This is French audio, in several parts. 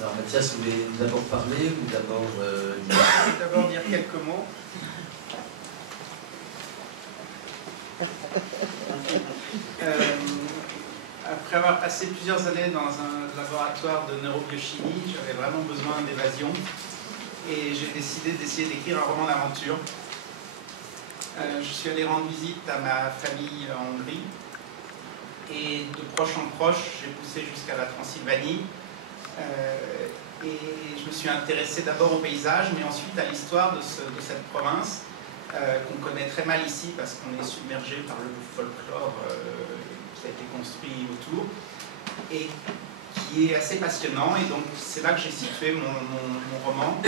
Alors Mathias, vous voulez d'abord parler ou d'abord Je vais d'abord dire quelques mots. Après avoir passé plusieurs années dans un laboratoire de neurobiochimie, j'avais vraiment besoin d'évasion et j'ai décidé d'essayer d'écrire un roman d'aventure. Je suis allé rendre visite à ma famille en Hongrie et de proche en proche, j'ai poussé jusqu'à la Transylvanie et je me suis intéressé d'abord au paysage, mais ensuite à l'histoire de cette province qu'on connaît très mal ici parce qu'on est submergé par le folklore qui a été construit autour et qui est assez passionnant, et donc c'est là que j'ai situé mon roman.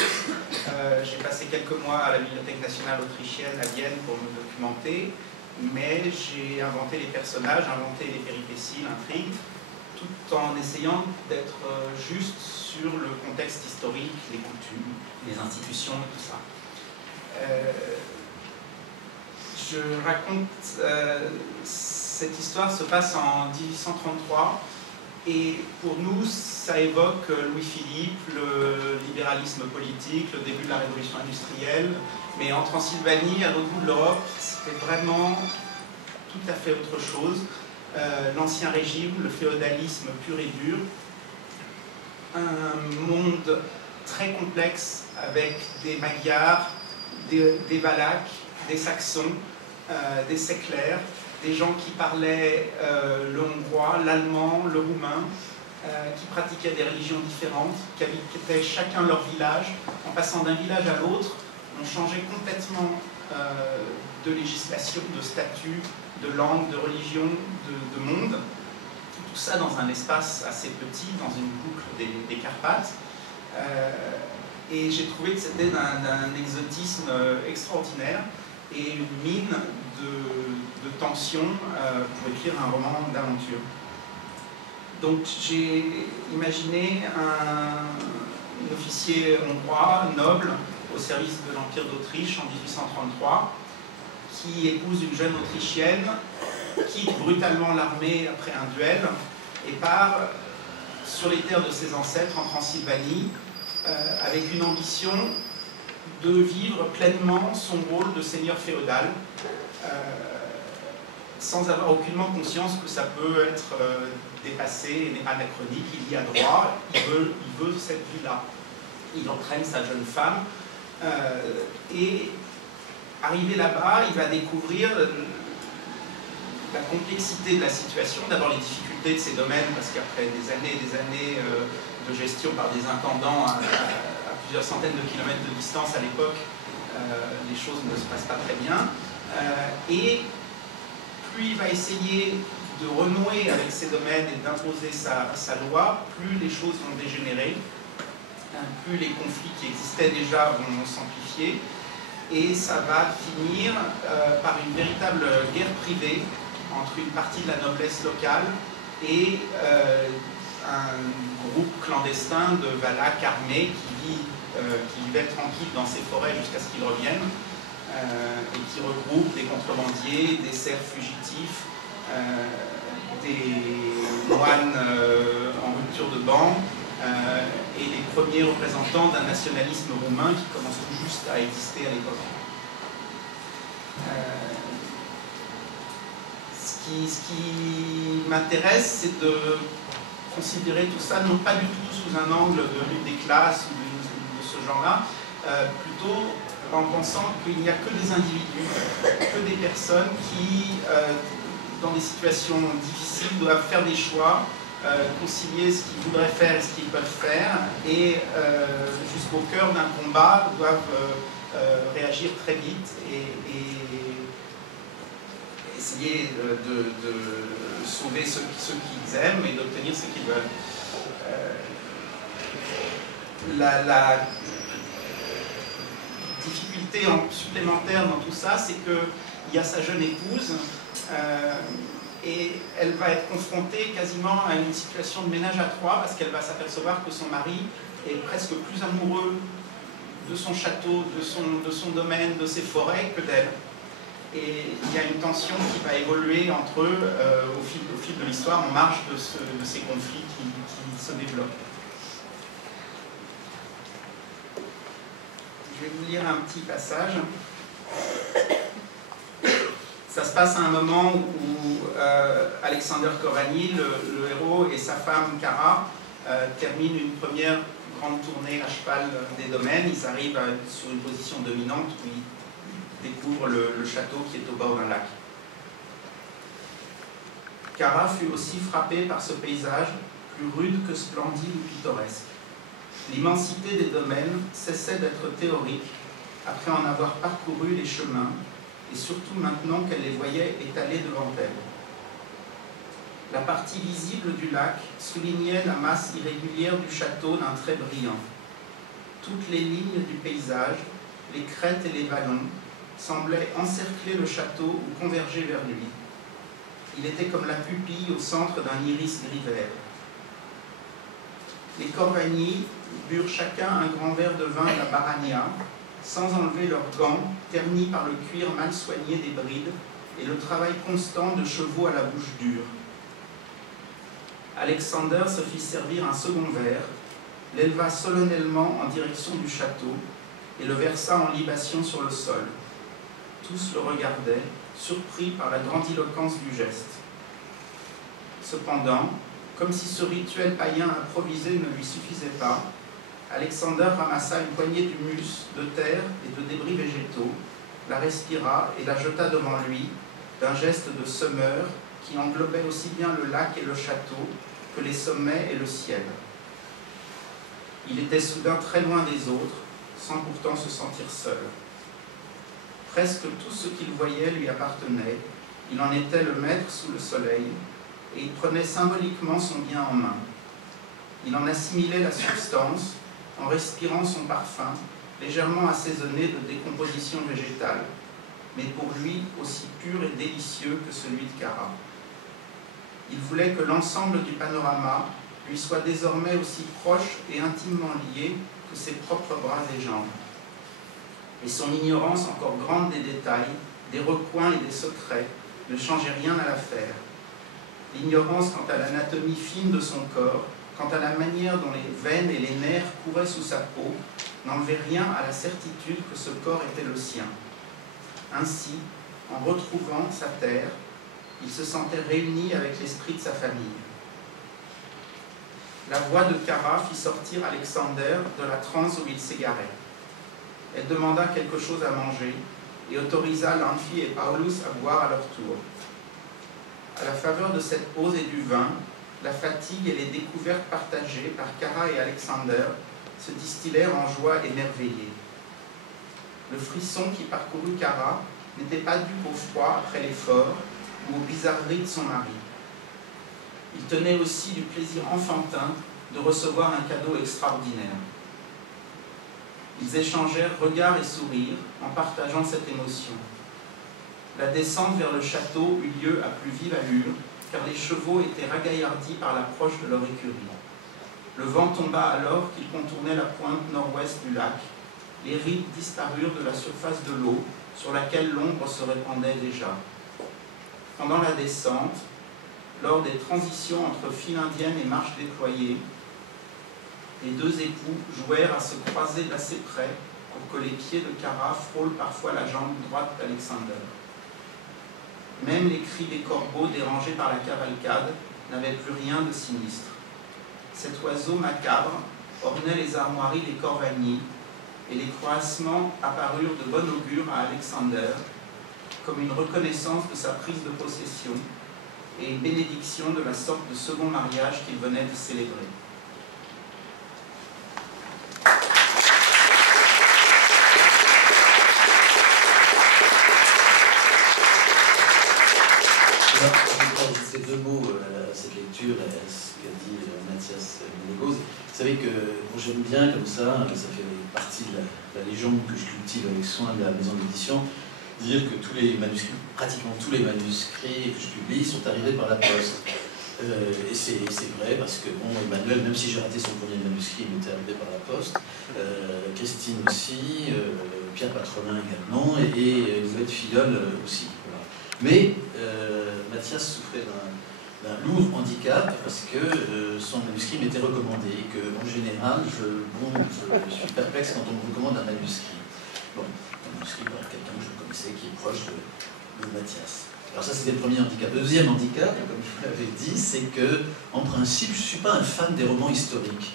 J'ai passé quelques mois à la Bibliothèque nationale autrichienne à Vienne pour me documenter, mais j'ai inventé les personnages, inventé les péripéties, l'intrigue, tout en essayant d'être juste sur le contexte historique, les coutumes, les institutions et tout ça. Je raconte, cette histoire se passe en 1833 et pour nous ça évoque Louis-Philippe, le libéralisme politique, le début de la révolution industrielle, mais en Transylvanie, à l'autre bout de l'Europe, c'était vraiment tout à fait autre chose. L'ancien régime, le féodalisme pur et dur, un monde très complexe avec des Magyars, des Valaques, des Saxons, des Séclaires, des gens qui parlaient le hongrois, l'allemand, le roumain, qui pratiquaient des religions différentes, qui habitaient chacun leur village. En passant d'un village à l'autre, on changeait complètement de législation, de statut, de langue, de religion, de monde. Tout ça dans un espace assez petit, dans une boucle des Carpates. Et j'ai trouvé que c'était d'un exotisme extraordinaire et une mine de tension pour écrire un roman d'aventure. Donc j'ai imaginé un officier hongrois, noble, au service de l'Empire d'Autriche en 1833, qui épouse une jeune Autrichienne, quitte brutalement l'armée après un duel et part sur les terres de ses ancêtres en Transylvanie avec une ambition de vivre pleinement son rôle de seigneur féodal, sans avoir aucunement conscience que ça peut être dépassé et anachronique. Il y a droit, il veut cette vie-là. Il entraîne sa jeune femme et arrivé là-bas, il va découvrir la complexité de la situation, d'abord les difficultés de ces domaines, parce qu'après des années et des années de gestion par des intendants à plusieurs centaines de kilomètres de distance à l'époque, les choses ne se passent pas très bien. Et plus il va essayer de renouer avec ces domaines et d'imposer sa loi, plus les choses vont dégénérer, plus les conflits qui existaient déjà vont s'amplifier, et ça va finir par une véritable guerre privée entre une partie de la noblesse locale et un groupe clandestin de Valaques armés qui vivait tranquille dans ces forêts jusqu'à ce qu'ils reviennent, et qui regroupe des contrebandiers, des serfs fugitifs, des moines en rupture de ban, et les premiers représentants d'un nationalisme roumain qui commence tout juste à exister à l'époque. Ce qui m'intéresse, c'est de considérer tout ça non pas du tout sous un angle de lutte des classes ou de ce genre-là, plutôt en pensant qu'il n'y a que des individus, que des personnes qui, dans des situations difficiles, doivent faire des choix, concilier ce qu'ils voudraient faire et ce qu'ils peuvent faire, et jusqu'au cœur d'un combat doivent réagir très vite et essayer de sauver ceux qu'ils aiment et d'obtenir ce qu'ils veulent. La difficulté supplémentaire dans tout ça, c'est qu'il y a sa jeune épouse et elle va être confrontée quasiment à une situation de ménage à trois, parce qu'elle va s'apercevoir que son mari est presque plus amoureux de son château, de son domaine, de ses forêts que d'elle. Et il y a une tension qui va évoluer entre eux au fil de l'histoire, en marge de ces conflits qui se développent. vais vous lire un petit passage. Ça se passe à un moment où Alexander Corvagny, le héros, et sa femme Cara terminent une première grande tournée à cheval des domaines. Ils arrivent sur une position dominante où ils découvrent le château qui est au bord d'un lac. Cara fut aussi frappée par ce paysage, plus rude que splendide ou pittoresque. L'immensité des domaines cessait d'être théorique après en avoir parcouru les chemins, et surtout maintenant qu'elle les voyait étalés devant elle. La partie visible du lac soulignait la masse irrégulière du château d'un trait brillant. Toutes les lignes du paysage, les crêtes et les vallons, semblaient encercler le château ou converger vers lui. Il était comme la pupille au centre d'un iris gris vert. Les Corvagny burent chacun un grand verre de vin de la Baragna, sans enlever leurs gants, ternis par le cuir mal soigné des brides et le travail constant de chevaux à la bouche dure. Alexander se fit servir un second verre, l'éleva solennellement en direction du château et le versa en libation sur le sol. Tous le regardaient, surpris par la grandiloquence du geste. Cependant, comme si ce rituel païen improvisé ne lui suffisait pas, Alexander ramassa une poignée d'humus, de terre et de débris végétaux, la respira et la jeta devant lui, d'un geste de semeur qui englobait aussi bien le lac et le château que les sommets et le ciel. Il était soudain très loin des autres, sans pourtant se sentir seul. Presque tout ce qu'il voyait lui appartenait, il en était le maître sous le soleil, et il prenait symboliquement son bien en main. Il en assimilait la substance, en respirant son parfum, légèrement assaisonné de décomposition végétale, mais pour lui aussi pur et délicieux que celui de Cara. Il voulait que l'ensemble du panorama lui soit désormais aussi proche et intimement lié que ses propres bras et jambes. Et son ignorance encore grande des détails, des recoins et des secrets, ne changeait rien à l'affaire. L'ignorance quant à l'anatomie fine de son corps, quant à la manière dont les veines et les nerfs couraient sous sa peau, n'enlevait rien à la certitude que ce corps était le sien. Ainsi, en retrouvant sa terre, il se sentait réuni avec l'esprit de sa famille. La voix de Cara fit sortir Alexander de la transe où il s'égarait. Elle demanda quelque chose à manger et autorisa Lanfi et Paulus à boire à leur tour. À la faveur de cette pause et du vin, la fatigue et les découvertes partagées par Cara et Alexander se distillèrent en joie émerveillée. Le frisson qui parcourut Cara n'était pas dû au froid après l'effort ou aux bizarreries de son mari. Il tenait aussi du plaisir enfantin de recevoir un cadeau extraordinaire. Ils échangèrent regards et sourires en partageant cette émotion. La descente vers le château eut lieu à plus vive allure, car les chevaux étaient ragaillardis par l'approche de leur écurie. Le vent tomba alors qu'ils contournaient la pointe nord-ouest du lac. Les rides disparurent de la surface de l'eau, sur laquelle l'ombre se répandait déjà. Pendant la descente, lors des transitions entre file indienne et marche déployée, les deux époux jouèrent à se croiser d'assez près pour que les pieds de Cara frôlent parfois la jambe droite d'Alexander. Même les cris des corbeaux dérangés par la cavalcade n'avaient plus rien de sinistre. Cet oiseau macabre ornait les armoiries des Corvagny et les croassements apparurent de bon augure à Alexander comme une reconnaissance de sa prise de possession et une bénédiction de la sorte de second mariage qu'il venait de célébrer. Ces deux mots à cette lecture et à ce qu'a dit Mathias Ménégoz. Vous savez que j'aime bien comme ça fait partie de la légende que je cultive avec soin de la maison d'édition, dire que tous les manuscrits, pratiquement tous les manuscrits que je publie sont arrivés par la poste. Et c'est vrai parce que bon, Emmanuel, même si j'ai raté son premier manuscrit, il était arrivé par la poste, Christine aussi, Pierre Patronin également, et Elisabeth Filleul aussi. Voilà. Mais Mathias souffrait d'un lourd handicap parce que son manuscrit m'était recommandé et qu'en général, je suis perplexe quand on me recommande un manuscrit. Bon, manuscrit par quelqu'un que je connaissais qui est proche de Mathias. Alors ça, c'était le premier handicap. Le deuxième handicap, comme je vous l'avais dit, c'est que, en principe, je ne suis pas un fan des romans historiques.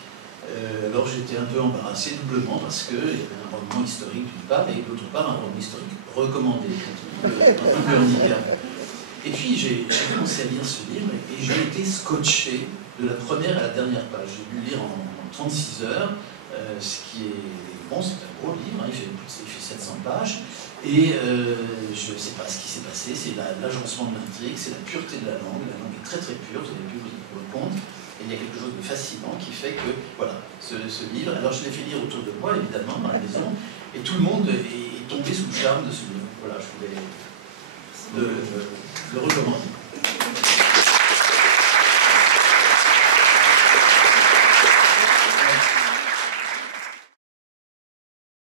Alors j'étais un peu embarrassé doublement parce qu'il y avait un roman historique d'une part et d'autre part un roman historique recommandé, le handicap. Et puis j'ai commencé à lire ce livre et j'ai été scotché de la première à la dernière page. J'ai dû lire en 36 heures, ce qui est bon, c'est un gros livre, hein, il fait 700 pages. Et je ne sais pas ce qui s'est passé, c'est l'agencement de l'intrigue, c'est la pureté de la langue est très très pure, vous avez pu vous rendre compte. Et il y a quelque chose de fascinant qui fait que, voilà, ce livre, alors je l'ai fait lire autour de moi, évidemment, dans la maison, et tout le monde est tombé sous le charme de ce livre. Voilà, je voulais le recommander.